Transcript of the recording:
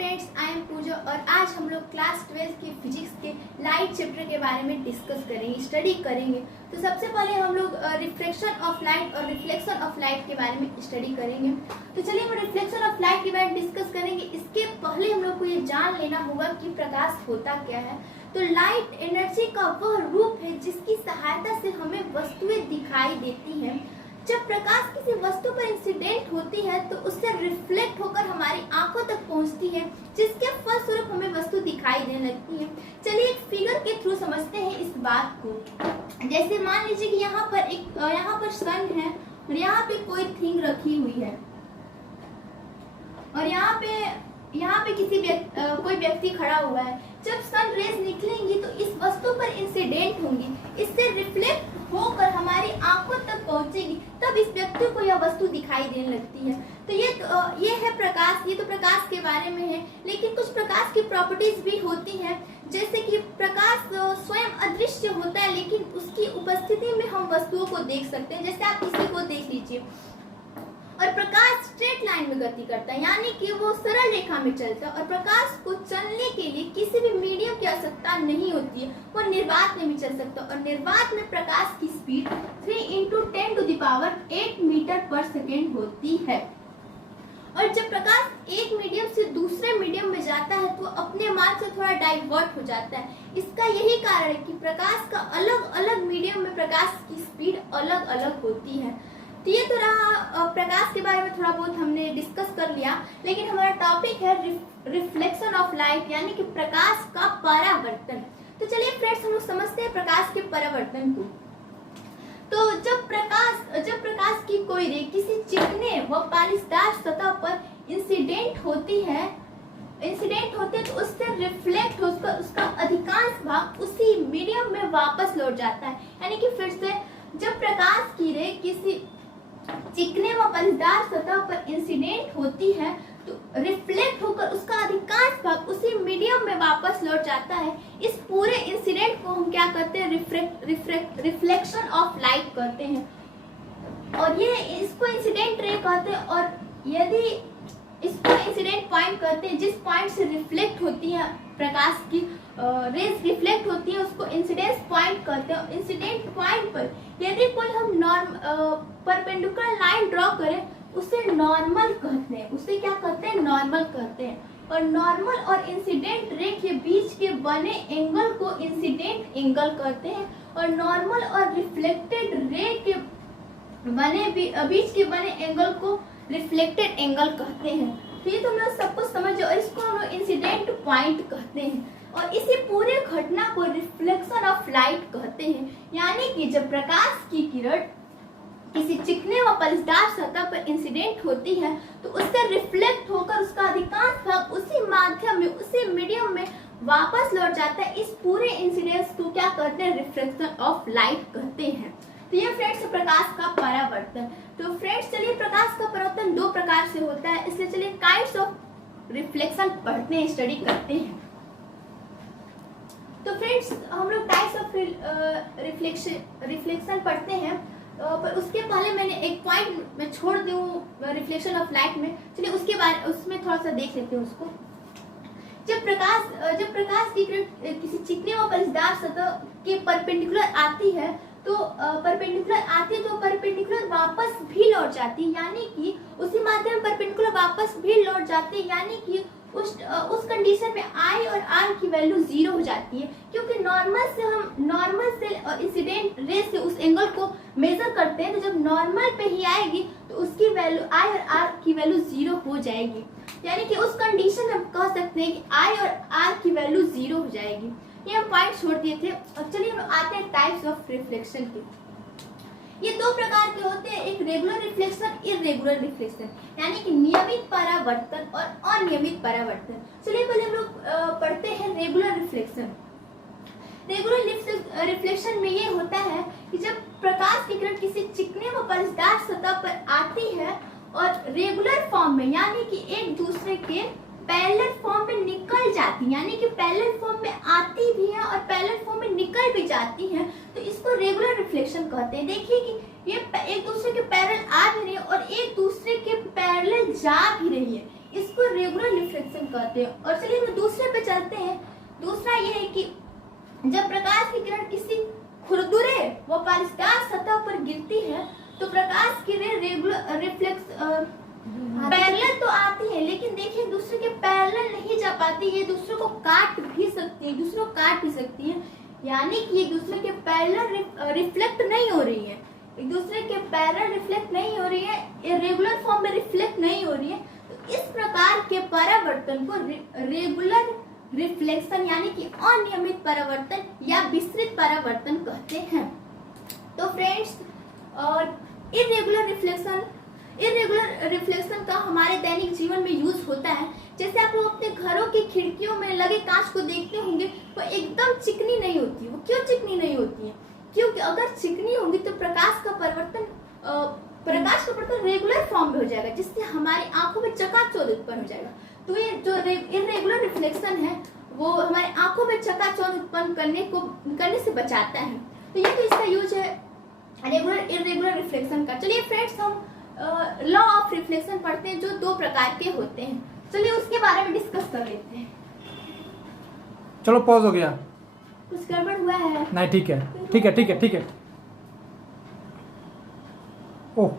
Friends, I am पूजा और आज हम लोग क्लास 12 के फिजिक्स के लाइट चैप्टर के बारे में डिस्कस करेंगे, स्टडी करेंगे। तो सबसे पहले हम लोग रिफ्लेक्शन ऑफ लाइट और रिफ्लेक्शन ऑफ लाइट के बारे में स्टडी करेंगे। तो चलिए हम रिफ्लेक्शन ऑफ लाइट के बारे में डिस्कस करेंगे। इसके पहले हम लोग को ये जान लेना होगा कि प्रकाश होता क्या है। तो लाइट एनर्जी का वह रूप है जिसकी सहायता से हमें वस्तुएं दिखाई देती हैं। जब प्रकाश किसी वस्तु पर इंसिडेंट होती है तो उससे रिफ्लेक्ट होकर हमारी आंखों तक पहुंचती है, जिसके फलस्वरूप हमें वस्तु दिखाई देने लगती है। चलिए एक फिगर के थ्रू समझते हैं इस बात को। जैसे मान लीजिए कि यहाँ पर सन है और यहाँ पे कोई थिंग रखी हुई है और यहाँ पे कोई व्यक्ति खड़ा हुआ है। जब सन रेज निकलेंगी तो इस वस्तु पर इंसिडेंट होंगी, इससे रिफ्लेक्ट होकर हमारी आंखों तक पहुंचेगी, तब इस व्यक्ति को यह वस्तु दिखाई देने लगती है। तो ये है प्रकाश। ये तो प्रकाश के बारे में है, लेकिन कुछ प्रकाश की प्रॉपर्टीज भी होती हैं, जैसे कि प्रकाश स्वयं अदृश्य होता है, लेकिन उसकी उपस्थिति में हम वस्तुओं को देख सकते हैं। जैसे आप किसी को देख लीजिए। और प्रकाश स्ट्रेट लाइन में गति करता है, यानी कि वो सरल रेखा में चलता है। और प्रकाश को चलने के लिए किसी भी मीडियम की आवश्यकता नहीं होती है, वो निर्वात में भी चल सकता है। और निर्वात में प्रकाश की स्पीड 3 × 10⁸ मीटर पर सेकेंड होती है। और जब प्रकाश एक मीडियम से दूसरे मीडियम में जाता है तो अपने मार्ग से थोड़ा डाइवर्ट हो जाता है। इसका यही कारण है कि प्रकाश का अलग अलग मीडियम में प्रकाश की स्पीड अलग अलग होती है। तो ये तो रहा प्रकाश के बारे में थोड़ा बहुत हमने डिस्कस कर लिया, लेकिन हमारा टॉपिक है रिफ्लेक्शन ऑफ लाइट, यानी कि प्रकाश का परावर्तन। तो चलिए फ्रेंड्स, हम लोग समझते हैं प्रकाश के परावर्तन को। तो जब प्रकाश की कोई रे किसी चिकने व पालिशदार सतह पर इंसिडेंट होती है तो उससे रिफ्लेक्ट होकर उसका अधिकांश भाग उसी मीडियम में वापस लौट जाता है। यानी कि फिर से जब प्रकाश की रे किसी चिकने व पालिशदार सतह पर इंसिडेंट होती है तो रिफ्लेक्ट होकर उसका अधिकांश भाग उसी मीडियम में वापस लौट जाता है। इस पूरे इंसिडेंट को हम क्या करते हैं, रिफ्लेक्शन ऑफ लाइट कहते हैं। और ये इसको इंसिडेंट रे कहते हैं। और यदि इसको इंसिडेंट पॉइंट कहते हैं, जिस पॉइंट से रिफ्लेक्ट होती है प्रकाश की रेज रिफ्लेक्ट होती है, उसको इंसिडेंस पॉइंट कहते हैं। इंसिडेंट पॉइंट पर यदि कोई हम परपेंडिकुलर लाइन ड्रॉ करें, उसे नॉर्मल कहते हैं। उसे क्या कहते हैं, नॉर्मल कहते हैं। और नॉर्मल और इंसिडेंट रे के बीच के बने एंगल को इंसिडेंट एंगल कहते हैं। और नॉर्मल और रिफ्लेक्टेड रे के बीच के बने एंगल को रिफ्लेक्टेड एंगल कहते हैं। तो ये तो हम लोग सब कुछ समझ, और इसको हम लोग इंसिडेंट पॉइंट कहते हैं। और इसी पूरे घटना को रिफ्लेक्शन ऑफ लाइट कहते हैं। यानी कि जब प्रकाश की किरण किसी चिकने व पालिशदार सतह पर इंसिडेंट होती है तो उससे रिफ्लेक्ट होकर उसका अधिकांश भाग उसी माध्यम में, उसी मीडियम में वापस लौट जाता है। इस पूरे इंसिडेंस को क्या कहते हैं, रिफ्लेक्शन ऑफ लाइट कहते हैं। तो ये फ्रेंड्स प्रकाश का परावर्तन। तो फ्रेंड्स चलिए, प्रकाश का परावर्तन दो प्रकार से होता है, इसलिए चलिए काइंड्स ऑफ रिफ्लेक्शन पढ़ते हैं, स्टडी करते हैं। तो फ्रेंड्स हम लोग टाइप्स ऑफ रिफ्लेक्शन पढ़ते हैं, पर उसके पहले मैंने एक पॉइंट मैं छोड़ दूं रिफ्लेक्शन ऑफ लाइट में। चलिए उसमें थोड़ा सा देख लेते हैं उसको। जब प्रकाश की किरण किसी चिकने व पालिशदार सतह के परपेंडिकुलर आती है तो परपेंडिकुलर वापस भी लौट जाती है, यानी कि उसी माध्यम में परपेंडिकुलर वापस भी लौट जाती है। यानी कि उस कंडीशन में I और R की वैल्यू 0 हो जाती है, क्योंकि नॉर्मल से और इंसिडेंट रे से उस एंगल को मेजर करते हैं। तो जब नॉर्मल पे ही आएगी तो उसकी वैल्यू I और R की वैल्यू 0 हो जाएगी। यानी कि उस कंडीशन में हम कह सकते हैं कि I और R की वैल्यू 0 हो जाएगी। ये हम पॉइंट छोड़ दिए थे। अब चलिए हम आते हैं टाइप्स ऑफ रिफ्लेक्शन के। ये दो प्रकार के होते हैं, एक रेगुलर रिफ्लेक्शन, इर्रेगुलर रिफ्लेक्शन, यानी कि नियमित परावर्तन और अनियमित परावर्तन। चलिए पहले हम लोग पढ़ते हैं रेगुलर रिफ्लेक्शन। रेगुलर रिफ्लेक्शन में ये होता है कि जब प्रकाश की किरण किसी चिकने व पालिशदार सतह पर आती है और रेगुलर फॉर्म में, यानी कि एक दूसरे के पैरेलल फॉर्म में निकल जाती है, यानी कि पैरेलल फॉर्म में आती भी है और पैरेलल फॉर्म में निकल भी जाती है, तो इसको रेगुलर रिफ्लेक्शन कहते हैं। देखिए कि ये एक दूसरे के पैरेलल आ भी रही है और एक दूसरे के पैरेलल जा भी रही है, इसको रेगुलर रिफ्लेक्शन कहते हैं। और चलिए हम दूसरे पे चलते हैं। दूसरा ये है कि जब प्रकाश की किरण किसी खुरदुरे व पारदर्शी सतह पर गिरती है तो प्रकाश की रे रेगुलर रिफ्लेक्स पैरेलल तो आती है, लेकिन देखिए दूसरे के पैरेलल नहीं जा पाती है, दूसरे को काट भी सकती है, दूसरे को काट भी सकती है। यानी कि एक दूसरे के पैरेलल रिफ्लेक्ट नहीं हो रही है, एक दूसरे के पैरेलल रिफ्लेक्ट नहीं हो रही है, रेगुलर फॉर्म में रिफ्लेक्ट नहीं हो रही है। तो इस प्रकार के परावर्तन को रेगुलर रिफ्लेक्शन यानी कि अनियमित परावर्तन या विस्तृत परावर्तन कहते हैं। तो फ्रेंड्स, और इरेगुलर रिफ्लेक्शन का हमारे दैनिक जीवन में यूज होता है। जैसे आप लोग अपने घरों की खिड़कियों में लगे कांच को देखते होंगे, वो एकदम चिकनी नहीं होती। वो क्यों चिकनी नहीं होती है? क्योंकि अगर चिकनी होगी तो प्रकाश का परिवर्तन रेगुलर फॉर्म में हो जाएगा, जिससे हमारी आंखों में चकाचौंध उत्पन्न हो जाएगा। तो ये जो इरेगुलर रिफ्लेक्शन है वो हमारे आंखों में चकाचौंध उत्पन्न करने से बचाता है। तो ये तो इसका यूज है इरेगुलर रिफ्लेक्शन का। चलिए फ्रेंड्स, हम लॉ ऑफ रिफ्लेक्शन पढ़ते हैं जो 2 प्रकार के होते हैं। चलिए उसके बारे में डिस्कस कर लेते हैं। चलो पॉज हो गया, कुछ गड़बड़ हुआ है? नहीं ठीक है, ठीक है, ठीक है, ठीक है। ओह